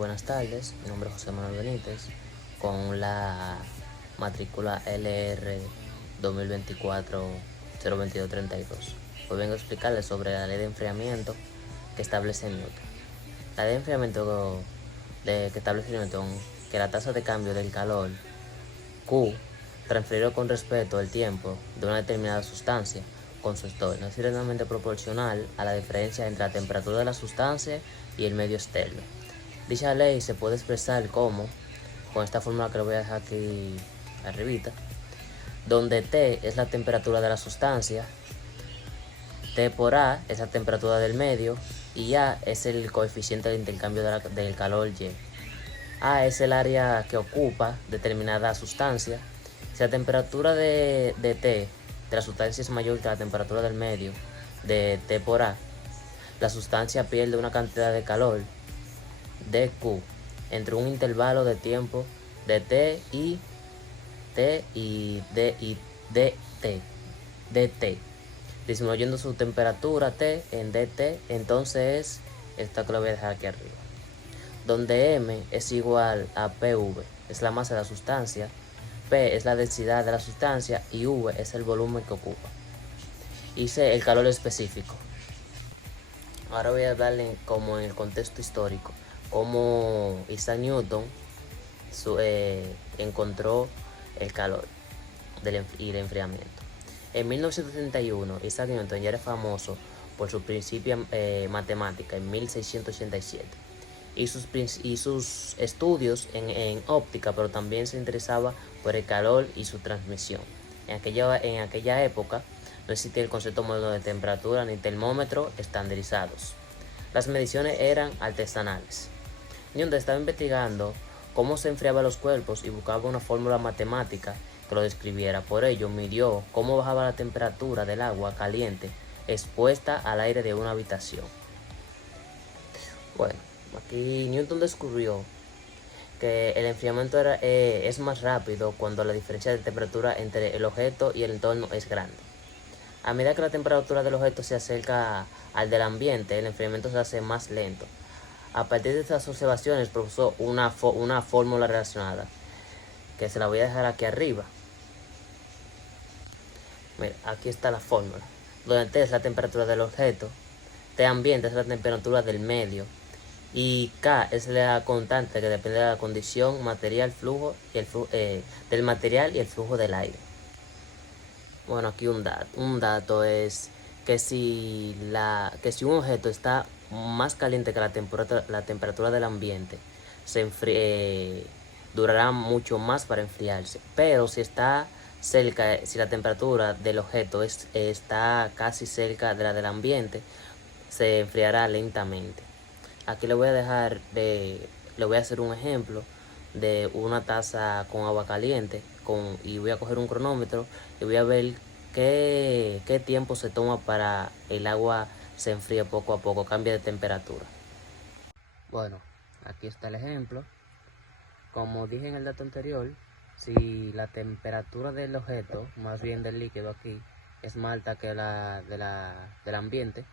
buenas tardes, mi nombre es José Manuel Benítez, con la matrícula LR 2024-02232. Hoy vengo a explicarles sobre la ley de enfriamiento que establece Newton. La ley de enfriamiento que establece Newton, que la tasa de cambio del calor Q, transferido con respecto al tiempo de una determinada sustancia con su entorno, es directamente proporcional a la diferencia entre la temperatura de la sustancia y el medio externo. Dicha ley se puede expresar como, con esta fórmula que lo voy a dejar aquí arribita, donde T es la temperatura de la sustancia, T por A es la temperatura del medio y A es el coeficiente de intercambio del calor Y. A es el área que ocupa determinada sustancia. Si la temperatura de T de la sustancia es mayor que la temperatura del medio de T por A, la sustancia pierde una cantidad de calor dQ entre un intervalo de tiempo de T y dt, disminuyendo su temperatura T en dt. Entonces esta que lo voy a dejar aquí arriba, donde M es igual a PV, es la masa de la sustancia, P es la densidad de la sustancia y V es el volumen que ocupa, y C el calor específico. Ahora voy a hablarle como en el contexto histórico, cómo Isaac Newton encontró el calor y el enfriamiento. En 1971, Isaac Newton ya era famoso por su principio matemática en 1687 y sus estudios en óptica, pero también se interesaba por el calor y su transmisión. En aquella época no existía el concepto moderno de temperatura ni termómetros estandarizados. Las mediciones eran artesanales. Newton estaba investigando cómo se enfriaban los cuerpos y buscaba una fórmula matemática que lo describiera. Por ello, midió cómo bajaba la temperatura del agua caliente expuesta al aire de una habitación. Bueno, aquí Newton descubrió que el enfriamiento es más rápido cuando la diferencia de temperatura entre el objeto y el entorno es grande. A medida que la temperatura del objeto se acerca al del ambiente, el enfriamiento se hace más lento. A partir de estas observaciones propuso una fórmula relacionada, que se la voy a dejar aquí arriba. Mira, aquí está la fórmula, donde T es la temperatura del objeto, T ambiente es la temperatura del medio, y K es la constante que depende de la condición material, flujo y del material y el flujo del aire. Bueno, aquí un dato es que si un objeto está más caliente que la temperatura del ambiente, durará mucho más para enfriarse. Pero si está cerca, si la temperatura del objeto está casi cerca de la del ambiente, se enfriará lentamente. Aquí le voy a hacer un ejemplo de una taza con agua caliente y voy a coger un cronómetro y voy a ver qué tiempo se toma para el agua se enfríe poco a poco, cambia de temperatura. Bueno, aquí está el ejemplo. Como dije en el dato anterior, si la temperatura del objeto, más bien del líquido aquí, es más alta que la del ambiente,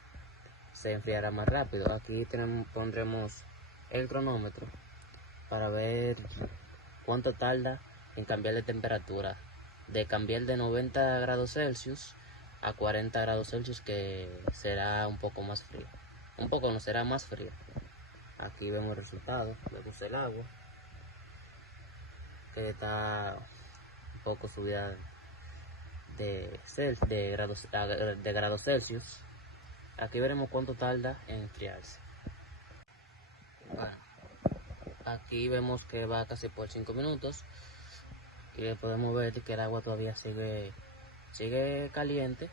se enfriará más rápido. Aquí pondremos el cronómetro para ver cuánto tarda en cambiar de temperatura, de cambiar de 90 grados Celsius a 40 grados Celsius, que será un poco más frío. Un poco no, será más frío. Aquí vemos el resultado, vemos el agua, que está un poco subida de grados Celsius. Aquí veremos cuánto tarda en enfriarse. Bueno, aquí vemos que va casi por 5 minutos y podemos ver que el agua todavía sigue caliente,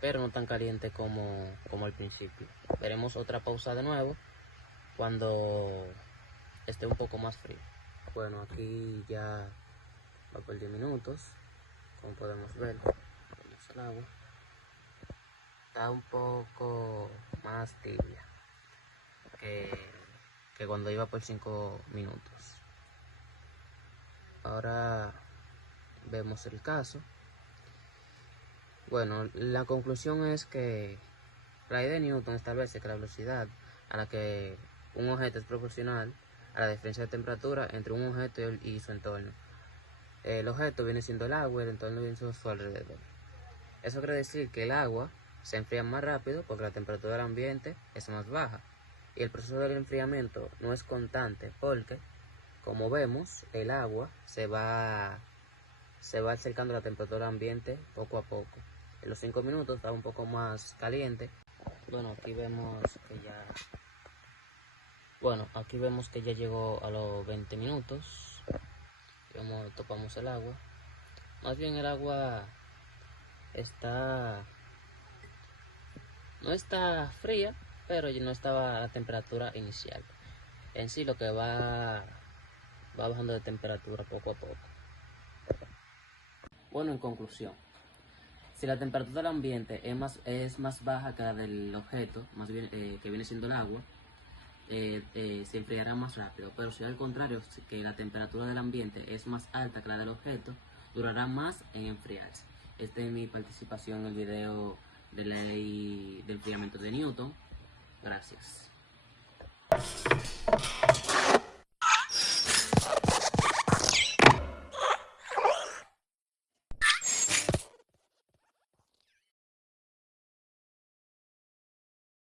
pero no tan caliente como al principio. Veremos otra pausa de nuevo cuando esté un poco más frío. Bueno, aquí ya va por 10 minutos, como podemos ver. El agua está un poco más tibia que cuando iba por 5 minutos. Ahora vemos el caso. Bueno, la conclusión es que la ley de Newton establece que la velocidad a la que un objeto es proporcional a la diferencia de temperatura entre un objeto y su entorno. El objeto viene siendo el agua y el entorno viene siendo su alrededor. Eso quiere decir que el agua se enfría más rápido porque la temperatura del ambiente es más baja. Y el proceso del enfriamiento no es constante porque, como vemos, el agua se va acercando a la temperatura del ambiente poco a poco. En los 5 minutos está un poco más caliente. Aquí vemos que ya llegó a los 20 minutos. Topamos el agua. Más bien el agua no está fría, pero ya no estaba a la temperatura inicial. En sí lo que va bajando de temperatura poco a poco. Bueno, en conclusión, si la temperatura del ambiente es más baja que la del objeto, más bien que viene siendo el agua, se enfriará más rápido. Pero si al contrario, que la temperatura del ambiente es más alta que la del objeto, durará más en enfriarse. Esta es mi participación en el video de la ley del enfriamiento de Newton. Gracias.